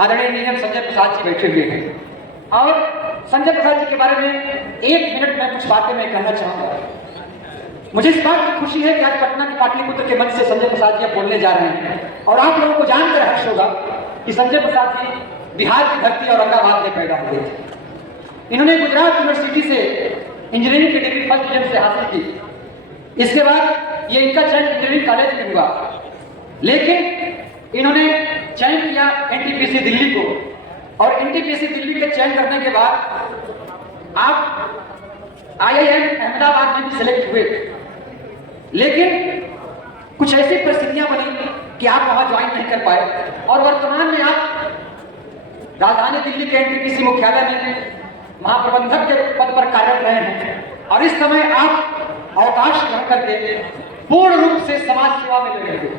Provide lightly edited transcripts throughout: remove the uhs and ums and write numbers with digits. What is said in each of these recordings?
आदरणीय नीलम संजय प्रसाद जी बैठे हुए हैं और संजय प्रसाद जी के बारे में 1 मिनट में कुछ बातें मैं कहना चाहूंगा। मुझे इस बात की खुशी है कि आज पटना के पाटलिपुत्र के मंच से संजय प्रसाद जी अब बोलने जा रहे हैं और आप लोगों को जानकर हर्ष होगा कि संजय प्रसाद जी बिहार की धरती औरंगाबाद में पैदा हुए थे। इन्होंने गुजरात यूनिवर्सिटी से इंजीनियरिंग की डिग्री फर्स्ट डिवीजन से हासिल की। इसके बाद ये इनका चयन इंजीनियरिंग कॉलेज में हुआ, लेकिन इन्होंने चयन किया एनटीपीसी दिल्ली को और एनटीपीसी दिल्ली के चयन करने के बाद आप आईआईएम अहमदाबाद में भी सिलेक्ट हुए, लेकिन कुछ ऐसी परिस्थितियां बनी कि आप वहां ज्वाइन नहीं कर पाए और वर्तमान में आप राजधानी दिल्ली के एनटीपीसी मुख्यालय में महाप्रबंधक के पद पर कार्यरत रहे हैं और इस समय आप अवकाश ग्रहण करके पूर्ण रूप से समाज सेवा में लगे हुए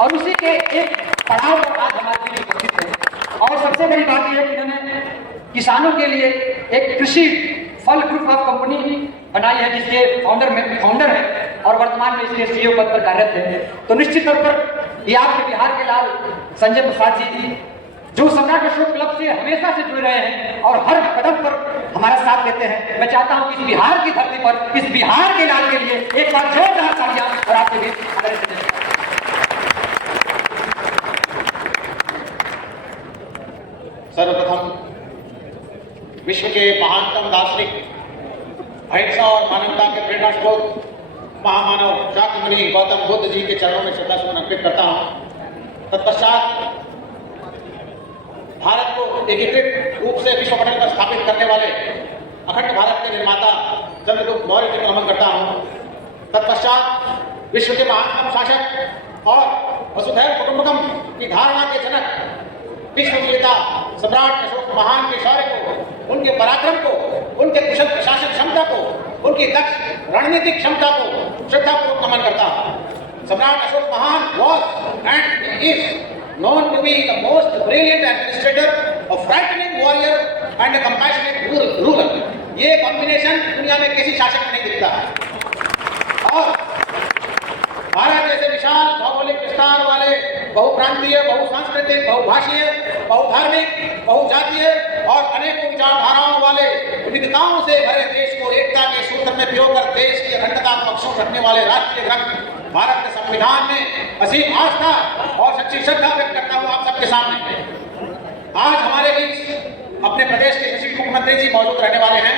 और उसी के एक पड़ाव पर आज हमारे लिए उपस्थित है। और सबसे बड़ी बात यह है कि इन्होंने किसानों के लिए एक कृषि फल ग्रुप ऑफ कंपनी बनाई है जिसके फाउंडर है और वर्तमान में इसके सीईओ पद पर कार्यरत है। तो निश्चित तौर पर ये आपके बिहार के लाल संजय प्रसाद जी जो सम्राट अशोक क्लब से हमेशा से जुड़ रहे हैं और हर कदम पर हमारा साथ देते हैं। मैं चाहता हूं कि इस बिहार की धरती पर इस बिहार के लाल के लिए एक बार जोरदार तालियां और आपके बीच सर्वप्रथम विश्व के महानतम दार्शनिक, अहिंसा और मानवता के प्रेरणा स्रोत महामानव शाक्यमुनि गौतम बुद्ध जी के चरणों में श्रद्धासुमन अर्पित करता हूं। तत्पश्चात भारत को एकीकृत रूप से विश्व पटल पर स्थापित करने वाले अखंड भारत के निर्माता चंद्रगुप्त मौर्य जी को नमन करता हूं। तत्पश्चात विश्व के महानतम शासक और वसुधैव कुटुंबकम की धारणा के जनक विश्व विजेता सम्राट अशोक महान के शौर्य को, उनके पराक्रम को, उनके कुशल प्रशासन क्षमता को, उनकी दक्ष रणनीतिक क्षमता को श्रद्धापूर्वक नमन करता हूं। सम्राट अशोक महान was and is known to be the most brilliant administrator, a frightening warrior and a compassionate ruler. ये कॉम्बिनेशन दुनिया में किसी शासक में नहीं दिखता है। और भारत जैसे विशाल भौगोलिक विस्तार वाले बहुप्रांतीय, बहुसांस्कृतिक, बहुभाषीय, बहुधार्मिक, बहुजातीय और अनेकों विचारधाराओं वाले विविधताओं से भरे देश को एकता के सूत्र में पिरोकर देश की अखंडता को अक्षुण्ण रखने वाले राष्ट्रीय ग्रंथ भारत के संविधान में असीम आस्था और सच्ची श्रद्धा व्यक्त करता हूं आप सबके सामने। आज हमारे बीच अपने प्रदेश के कृषि मुख्यमंत्री जी मौजूद रहने वाले हैं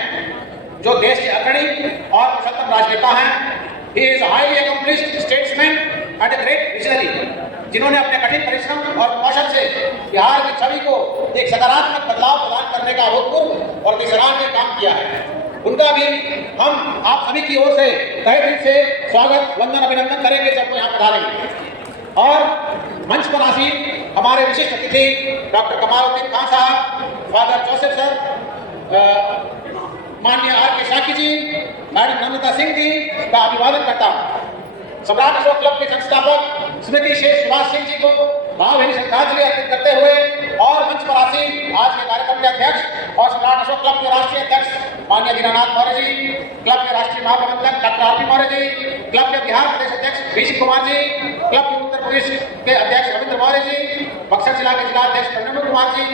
जो देश के अग्रणी और कुशलतम राजनेता हैं। He is a highly accomplished statesman and a great visionary, जिन्होंने अपने कठिन परिश्रम और कौशल से बिहार की छवि को एक सकारात्मक बदलाव प्रदान करने का अभूतपूर्व और सराहनीय काम किया है। उनका भी हम आप सभी की ओर से तहे दिल से स्वागत, वंदन, अभिनंदन करेंगे जब वो यहाँ पधारेंगे। और मंच पर आसीन हमारे विशिष्ट अतिथि डॉक्टर कमालुद्दीन खान साहब, फादर जोसेफ सर, माननीय आर.के. शाक्य जी, मैडम नमिता सिंह जी का अभिवादन करता हूँ। सम्राट अशोक क्लब के संस्थापक स्मृति शेष सुभाष सिंह जी को भावभीनी श्रद्धांजलि अर्पित करते हुए और मंच पर आसीन आज के कार्यक्रम के अध्यक्ष और सम्राट अशोक क्लब के राष्ट्रीय अध्यक्ष माननीय दीनानाथ मौर्य जी, क्लब के राष्ट्रीय महाप्रबंधक doctor RP. Maurya ji, club के बिहार प्रदेश अध्यक्ष ऋषि कुमार जी, क्लब के उत्तर प्रदेश के अध्यक्ष रविंद्र मौर्य जी, बक्सर जिला के जिलाध्यक्ष प्रणव कुमार जी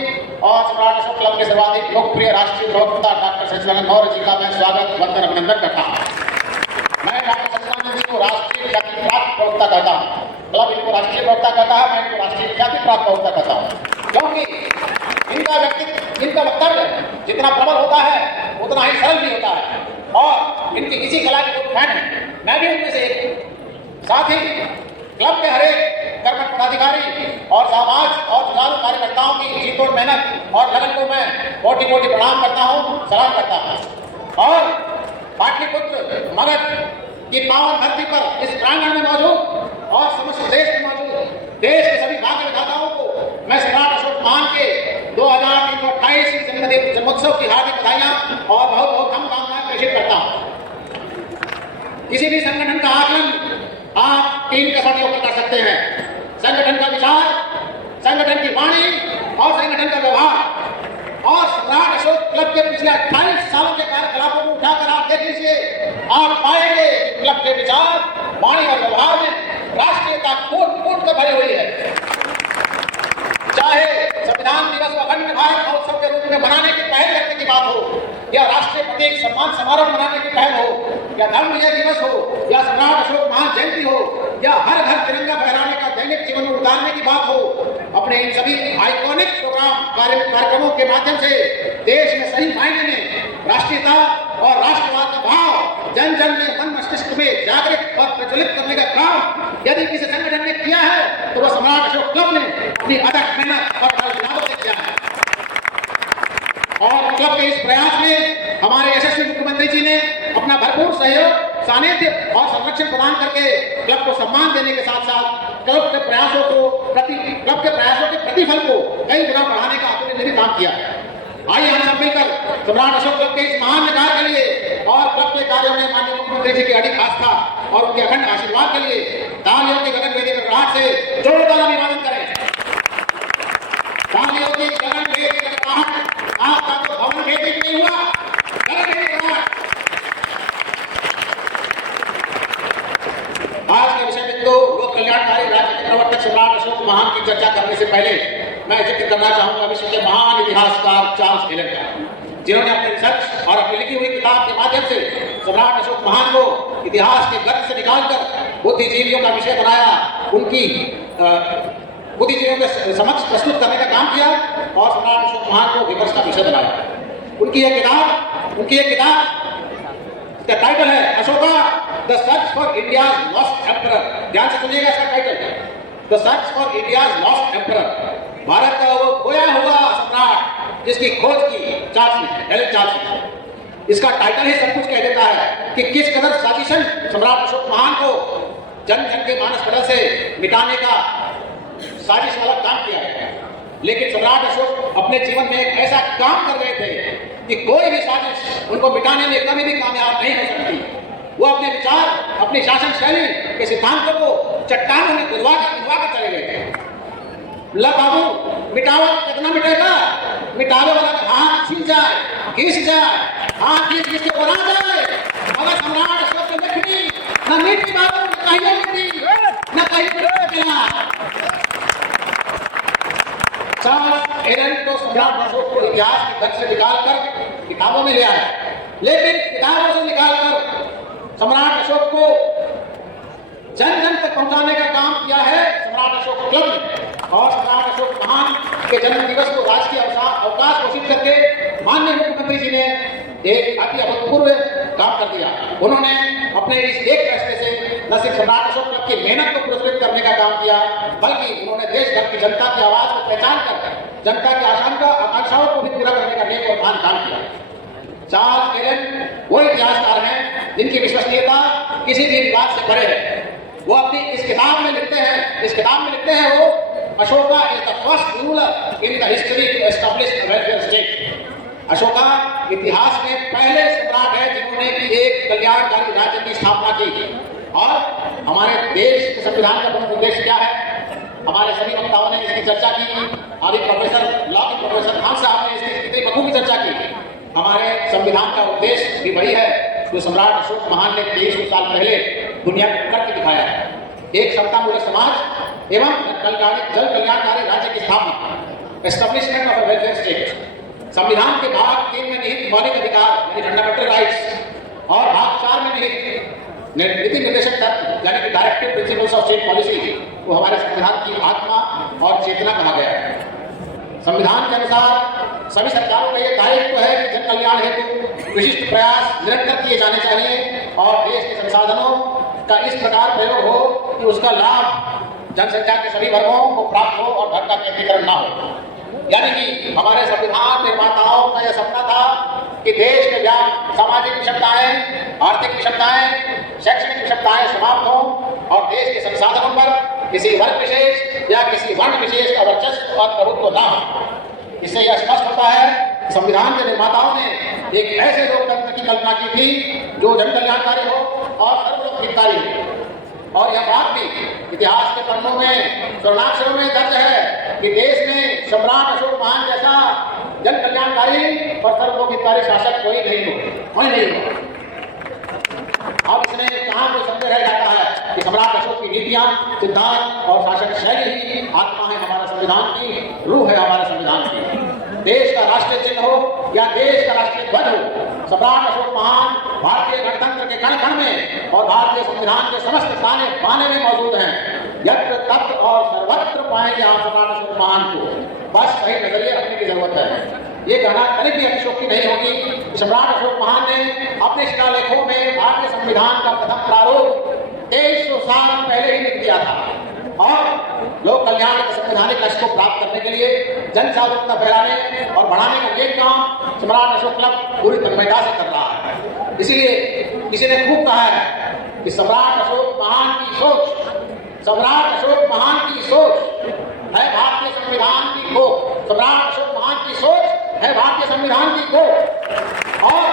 और सम्राट अशोक क्लब के सर्वाधिक लोकप्रिय राष्ट्रीय प्रवक्ता डॉक्टर सचिदानंद मौर्य जी का मैं स्वागत, वंदन, अभिनंदन करता हूँ। मैं डॉक्टर सचिदानंद जी को राष्ट्रीय ख्याति प्राप्त प्रवक्ता कहता हूँ। क्लब इनको राष्ट्रीय प्रवक्ता कहता है, मैं इनको राष्ट्रीय ख्याति प्राप्त प्रवक्ता कहता हूँ, क्योंकि इनका व्यक्तित्व, इनका वक्तव्य जितना प्रबल होता है उतना ही सरल भी होता है और इनकी इसी कला के जो फैन है मैं भी उनमें से एक हूँ। साथ ही क्लब के हरेक कर्मठ पदाधिकारी और समाज और जुझारू कार्यकर्ताओं की जीतोड़ मेहनत और लगन को मैं कोटि कोटि प्रणाम करता हूँ, सलाम करता हूँ। और पाटलिपुत्र मगध की पावन धरती पर इस प्रांगण में मौजूद और समस्त देश में मौजूद देश के सभी भाग्य विधाताओं को मैं सम्राट अशोक महान के 2328 जन्मोत्सव की हार्दिक बधाइयां और बहुत बहुत शुभकामनाएं प्रेषित करता हूँ। किसी भी संगठन का आकलन आप 3 कसौटियों पर कर सकते हैं: संगठन का विचार, संगठन की वाणी और संगठन का व्यवहार। और सम्राट अशोक क्लब के पिछले 28 सालों के कार्यकलापों को उठाकर आप देख लीजिए, आप पाएंगे क्लब के विचार, वाणी और व्यवहार में राष्ट्रीयता कूट कूट कर भरी हुई है। चाहे संविधान भारत महोत्सव के रूप में मनाने की पहल करने की बात हो, या राष्ट्रीय प्रतीक सम्मान समारोह मनाने की पहल हो, या धर्म विजय दिवस हो, या सम्राट अशोक महान जयंती हो, या हर घर तिरंगा फहराने का दैनिक जीवन में उतारने की बात हो, अपने इन सभी आइकॉनिक प्रोग्राम कार्यक्रमों के माध्यम से देश में सही मायने में राष्ट्रीयता और राष्ट्रवाद का भाव जन जन में मन मस्तिष्क में जागृत और प्रज्वलित करने का काम यदि किसी संगठन ने किया है तो वह सम्राट अशोक क्लब ने अपनी अथक मेहनत और ढाल से किया है। और क्लब के इस प्रयास में हमारे यशस्वी मुख्यमंत्री जी ने अपना भरपूर सहयोग, सानिध्य और संरक्षण प्रदान करके क्लब को सम्मान देने के साथ साथ क्लब के प्रयासों के प्रतिफल को कई गुना बढ़ाने का अतुलनीय काम किया है। आइए हम सब मिलकर सम्राट अशोक क्लब के इस महान कार्य के लिए और क्लब के कार्यों में माननीय मुख्यमंत्री जी की अडिग आस्था और उनके अखंड आशीर्वाद के लिए तालियों की गगन वेदी में गड़गड़ाहट से जोरदार अभिवादन करें। तालियों की गगन वेदी में गड़गड़ाहट, आपका तो भवन वेदी नहीं हुआ, गगन वेदी गड़गड़ाहट। आज के विषय बिंदु लोक कल्याणकारी राज्य के प्रवर्तक सम्राट अशोक महान की चर्चा करने से पहले मैं जिक्र करना चाहूंगा विश्व के महान इतिहासकार चार्ल्स एलन का, जिन्होंने अपने रिसर्च और अपनी लिखी हुई किताब के माध्यम से सम्राट अशोक महान को इतिहास के गर्त से निकालकर बुद्धिजीवियों का विषय बनाया, उनकी बुद्धिजीवियों के समक्ष प्रस्तुत करने का काम किया और सम्राट अशोक महान को विमर्श का विषय बनाया। उनकी यह किताब का टाइटल है Ashoka the search for India's lost emperor. ध्यान से सुनिएगा इसका title, the search for India's lost emperor. Bharat का वो खोया हुआ सम्राट जिसकी खोज की चार्ल्स ने। इसका टाइटल ही सब कुछ कह देता है कि किस कदर साजिशन सम्राट अशोक महान को जन जन के मानस पटल से मिटाने का साजिश वाला काम किया गया। लेकिन सम्राट अशोक अपने जीवन में एक ऐसा काम कर रहे थे कि कोई भी साजिश उनको मिटाने में कभी भी कामयाब नहीं हो सकती। वो अपने विचार, अपनी शासन शैली के सिद्धांतों को चट्टानों में उड़वा कर चले गए थे। ला बाबू मिटावट कितना मिटेगा, मिटावे वाला का हाथ छिल जाए, घिस जाए, हाथ घिस के बना जाए, मगर सम्राट अशोक के लखनी न मिट्टी बाबू न कहीं मिट्टी न कहीं चार्ल्स एलन को सम्राट अशोक को इतिहास की धर से निकालकर किताबों में ले आया, लेकिन किताबों से निकालकर सम्राट अशोक को जन जन तक पहुंचाने का काम किया है सम्राट अशोक क्लब ने। और सम्राट अशोक महान के जन्म दिवस को राष्ट्रीय अवकाश घोषित करके माननीय मुख्यमंत्री जी ने एक अति अभूतपूर्व काम कर दिया। उन्होंने अपने इस एक फैसले से न सिर्फ सम्राट अशोक क्लब की मेहनत को पुरस्कृत करने का काम किया, बल्कि उन्होंने देश भर की जनता की आवाज को पहचान कर जनता की आकांक्षाओं को भी पूरा करने का नेक और महान काम किया। चार्ल्स एलन वो इतिहासकार हैं जिनकी विश्वसनीयता किसी भी विवाद से परे है। वो अपनी इस किताब में लिखते हैं वो Ashoka is the first ruler in the history to establish a welfare state. Ashoka इतिहास में पहले सम्राट है जिन्होंने की एक कल्याणकारी राज्य की स्थापना की। और हमारे देश के संविधान का प्रमुख उद्देश्य क्या है, हमारे सभी वक्ताओं ने इसकी चर्चा की। अभी लॉ के प्रोफेसर खान साहब ने इसकी कितनी बखूबी चर्चा की। हमारे संविधान का उद्देश्य भी वही है जो सम्राट अशोक महान ने 2300 साल पहले दुनिया को करके दिखाया है, एक समतामूलक समाज एवं जल कल्याणकारी राज्य की स्थापना, establishment of a welfare state. संविधान के भाग 3 में निहित मौलिक अधिकार यानी फंडामेंटल राइट्स और भाग 4 में निहित नीति निर्देशक तत्व यानी कि directive principles of state policy को हमारे संविधान की आत्मा और चेतना कहा गया है। संविधान के अनुसार सभी सरकारों का यह दायित्व है कि जन कल्याण हेतु विशिष्ट प्रयास निरंतर किए जाने चाहिए और देश के संसाधनों का इस प्रकार प्रयोग हो कि उसका लाभ जनसंख्या के सभी वर्गों को प्राप्त हो और धन का केंद्रीकरण न हो। यानी कि हमारे संविधान निर्माताओं का यह सपना था कि देश के सामाजिक विषमताएं, आर्थिक विषमताएं, शैक्षणिक विषमताएं समाप्त हों और देश के संसाधनों पर किसी वर्ग विशेष या किसी वर्ण विशेष का वर्चस्व और प्रभुत्व न हो। इससे यह स्पष्ट होता है संविधान के निर्माताओं ने एक ऐसे लोकतंत्र की कल्पना की थी जो जन कल्याणकारी हो और सर्वलोक हितकारी हो। और यह बात भी इतिहास के पन्नों में स्वर्णाक्षरों में दर्ज है कि देश में सम्राट अशोक महान जैसा जन कल्याणकारी और सर्वलोक हितकारी शासक कोई नहीं हो। अब इसमें कहाँ कोई संदेह रह जाता है कि सम्राट अशोक की नीतियां, सिद्धांत और शासन शैली ही आत्मा है हमारे संविधान की, रूह है हमारे संविधान की। देश का राष्ट्रीय चिन्ह हो या देश का राष्ट्रीय ध्वज हो, सम्राट अशोक महान भारतीय गणतंत्र के कण कण में और भारतीय संविधान के समस्त ताने बाने में मौजूद हैं। यत्र तत्र और सर्वत्र पाएंगे आप सम्राट अशोक महान को। बस सही नजरिए रखने की जरूरत है। ये कहना कभी भी अतिशयोक्ति नहीं होगी। सम्राट अशोक महान ने अपने शिलालेखों में भारतीय संविधान का प्रथम प्रारूप 2300 साल पहले ही लिख दिया था और लोक कल्याण के संवैधानिक लक्ष्य को प्राप्त करने के लिए जन जागरूकता फैलाने और बढ़ाने का एक काम सम्राट अशोक क्लब पूरी तन्मयता से कर रहा है। इसीलिए किसी ने खूब कहा है कि सम्राट अशोक महान की सोच, सम्राट अशोक महान की सोच है भारतीय संविधान की खोज। सम्राट अशोक महान की सोच है भारतीय संविधान की खोज और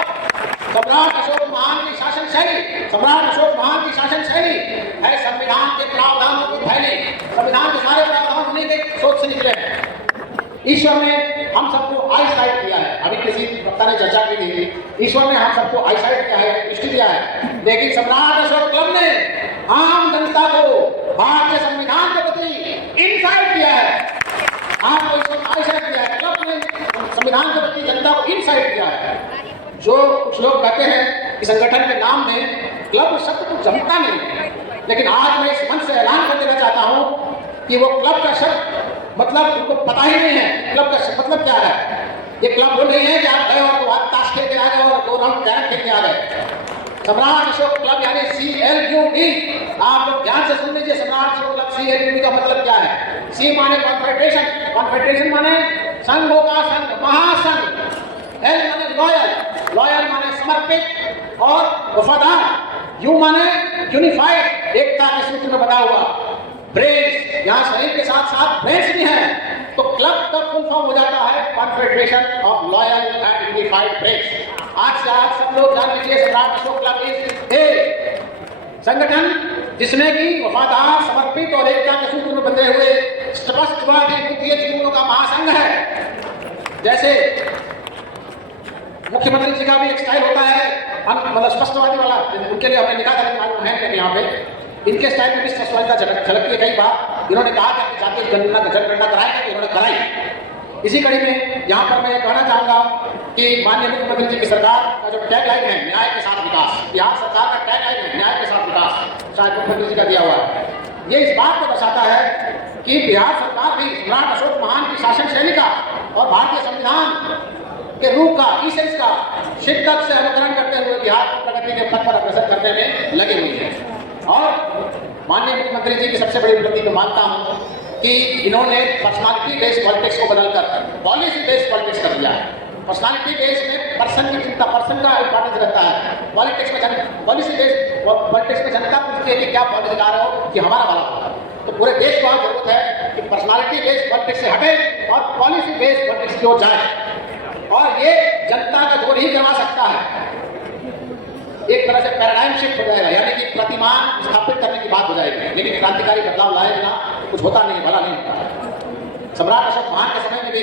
सम्राट अशोक महान की शासन शैली, सम्राट अशोक महान की शासन शैली है संविधान के प्रावधानों की थैली। संविधान के सारे प्रावधान उन्हीं के सोच से निकले हैं। ईश्वर ने हम सबको आई साइट दिया है। अभी किसी वक्ता ने चर्चा की थी, ईश्वर ने हम सबको आई साइट दिया है, दृष्टि दिया है, लेकिन सम्राट अशोक क्लब ने आम जनता को भारतीय संविधान के प्रति इनसाइट दिया है। आपको आई साइट दिया है, क्लब ने संविधान के प्रति जनता को इनसाइट दिया है। जो कुछ लोग कहते हैं कि संगठन के नाम में क्लब शब्द को जमता नहीं, लेकिन आज मैं इस मंच से ऐलान कर देना चाहता हूं कि वो क्लब का शब्द मतलब उनको पता ही नहीं है। क्लब का मतलब क्या है? ये क्लब वो नहीं है कि आप गए और तो ताश खेल के आ गए और 2 राउंड कैरम खेल के आ गए। सम्राट अशोक क्लब यानी CLUB, आप लोग ध्यान से सुन लीजिए। सम्राट अशोक क्लब CLUB का मतलब क्या है? C माने कॉन्फेडरेशन, कॉन्फेडरेशन माने संघों का संघ, महासंघ। L माने लॉयल, लॉयल माने समर्पित और वफादार। U माने यूनिफाइड, एकता के सूत्र में बना हुआ। ब्रेन्स, यहाँ शरीर के साथ साथ ब्रेन्स भी हैं, तो क्लब का फुल फॉर्म हो जाता है confederation of loyal and unified brains. आज से आप सब लोग जान लीजिए सम्राट अशोक क्लब इज ए संगठन जिसमें कि वफादार, समर्पित और एकता के सूत्र में बंधे हुए स्पष्टवादी बुद्धिजीवियों का महासंघ है। जैसे मुख्यमंत्री जी का भी एक स्टाइल होता है, मतलब स्पष्टवादी वाला, उनके लिए हमने लिखा था है यहाँ पे। इनके स्टाइल में भी स्पष्टवादिता झलकती है। कई बार इन्होंने कहा कि अपनी जातीय जनगणना कराएंगे, तो इन्होंने कराई। इसी कड़ी में यहाँ पर मैं कहना चाहूंगा कि माननीय मुख्यमंत्री जी की सरकार का जो टैगलाइन है न्याय के साथ विकास, बिहार सरकार का टैगलाइन है न्याय के साथ विकास, शायद मुख्यमंत्री जी का दिया हुआ है। ये इस बात को दर्शाता है कि बिहार सरकार भी सम्राट अशोक महान की शासन शैली का और भारतीय संविधान के रूप का, इसेंस का शिद्दत से अनुकरण करते हुए बिहार को प्रगति के पथ पर अग्रसर करने में लगे हुए हैं। और माननीय मुख्यमंत्री जी की सबसे बड़ी उपलब्धि को मानता हूं कि इन्होंने पर्सनालिटी बेस्ड पॉलिटिक्स को बदलकर पॉलिसी बेस्ड पॉलिटिक्स कर दिया है। पर्सनालिटी बेस्ड में पर्सन की चिंता, पर्सन का इंपॉर्टेंस रहता है। पॉलिटिक्स में पॉलिसी बेस्ड पॉलिटिक्स में जनता पूछती है कि क्या पॉलिसी ला रहे हो कि हमारा भला होगा। तो पूरे देश को आज जरूरत है कि पर्सनालिटी बेस्ड पॉलिटिक्स से हटे और पॉलिसी बेस्ड पॉलिटिक्स की ओर जाए, और ये जनता का जोर ही करवा सकता है। एक तरह से पैराडाइम शिफ्ट हो जाएगा, यानी कि प्रतिमान स्थापित करने की बात हो जाएगी, लेकिन क्रांतिकारी बदलाव लाए बिना कुछ होता नहीं, भला नहीं होता। सम्राट अशोक महान के समय में भी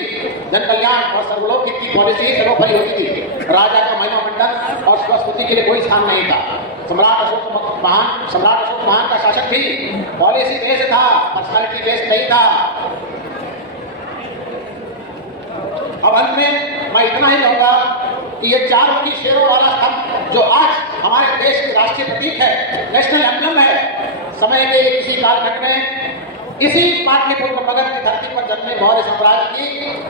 जन कल्याण और सर्वलौकिक की पॉलिसी सर्वोपरि होती थी। राजा का महिमा मंडन और स्वस्तुति के लिए कोई स्थान नहीं था। सम्राट अशोक महान का शासन भी पॉलिसी बेस्ड था, पर्सनालिटी बेस्ड नहीं था। अब अंत में मैं इतना ही कहूंगा कि ये 4 की शेरों वाला स्तंभ जो आज हमारे देश के राष्ट्रीय प्रतीक है, नेशनल एम्बलम है, समय के किसी कालखंड में इसी पाटलिपुत्र मगध की धरती पर जन्मे मौर्य साम्राज्य की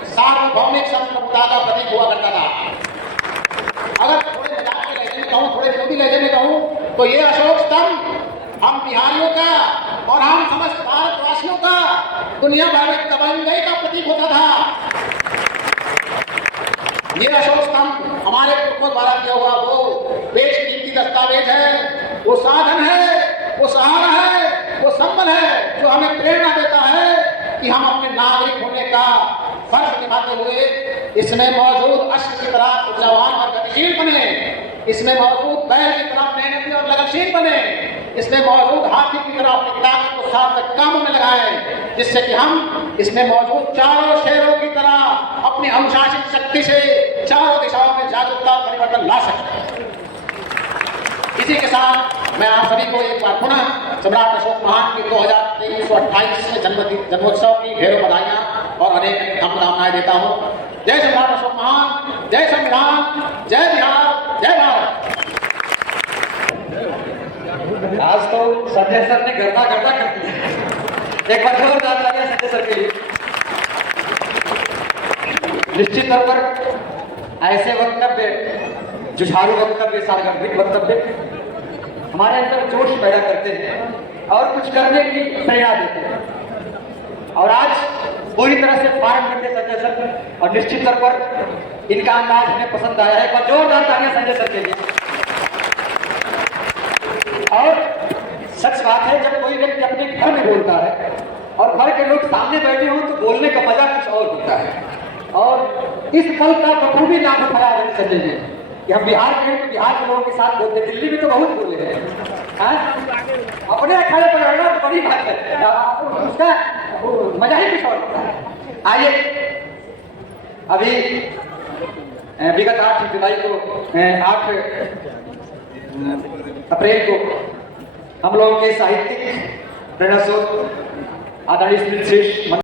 सार्वभौमिक संप्रभुता का प्रतीक हुआ करता था। अगर थोड़े मजाक के लहजे में कहूँ, थोड़े विनोदी लहजे में कहूँ, तो ये अशोक स्तंभ हम बिहारियों का और हम समस्त भारतवासियों का दुनिया भर में तबंगई का प्रतीक होता था। ये अशोक स्तंभ हमारे पुरखों द्वारा दिया हुआ वो बेशकीमती दस्तावेज है, वो साधन है, वो सहारा है, वो संबल है जो हमें प्रेरणा देता है कि हम अपने नागरिक होने का फर्ज निभाते हुए इसमें मौजूद अश्व की तरह ऊर्जावान और गतिशील बने, इसमें मौजूद बैल की तरह मेहनती और लगनशील बने, इसमें मौजूद हाथी की तरह अपनी ताकत को सार्थक कामों में लगाएं, जिससे कि हम इसमें मौजूद चारों शेरों की तरह अपनी अनुशासित शक्ति से चारों दिशाओं में जागरूकता परिवर्तन ला सकें। इसी के साथ मैं आप सभी को एक बार पुनः सम्राट अशोक महान की 2328 जन्मोत्सव की ढेरों बधाइयां और अनेक कामनाएं देता हूं। जय सम्राट अशोक महान, जय संविधान, जय बिहार, जय भारत। आज तो संजय सर ने गर्दा गर्दा कर दिया। एक बार जोरदार तालियां संजय सर के लिए। निश्चित तौर पर ऐसे वक्तव्य, जुझारू वक्तव्य, सार्वजनिक वक्तव्य हमारे अंदर जोश पैदा करते हैं और कुछ करने की प्रेरणा देते हैं। और आज पूरी तरह से फार्म करते संजय सर, और निश्चित तौर पर इनका अंदाज हमें पसंद आया है। एक बार जोरदार तालियां संजय सर के लिए। और सच बात है, जब कोई व्यक्ति अपने घर में बोलता है और घर के लोग सामने बैठे हों तो बोलने का मजा कुछ और होता है। और इस पल का बखूबी लाभ उठाया है संजय जी कि हम बिहार के हैं तो बिहार के लोगों के साथ बोलते हैं। दिल्ली में तो बहुत बोले हैं, अपने अखाड़े पर रहना बड़ी बात है, उसका मजा ही कुछ और होता है। आइए, अभी विगत 8 जुलाई को 8 अप्रैल को हम लोगों के साहित्यिक प्रेरणा स्रोत आदरणीय श्री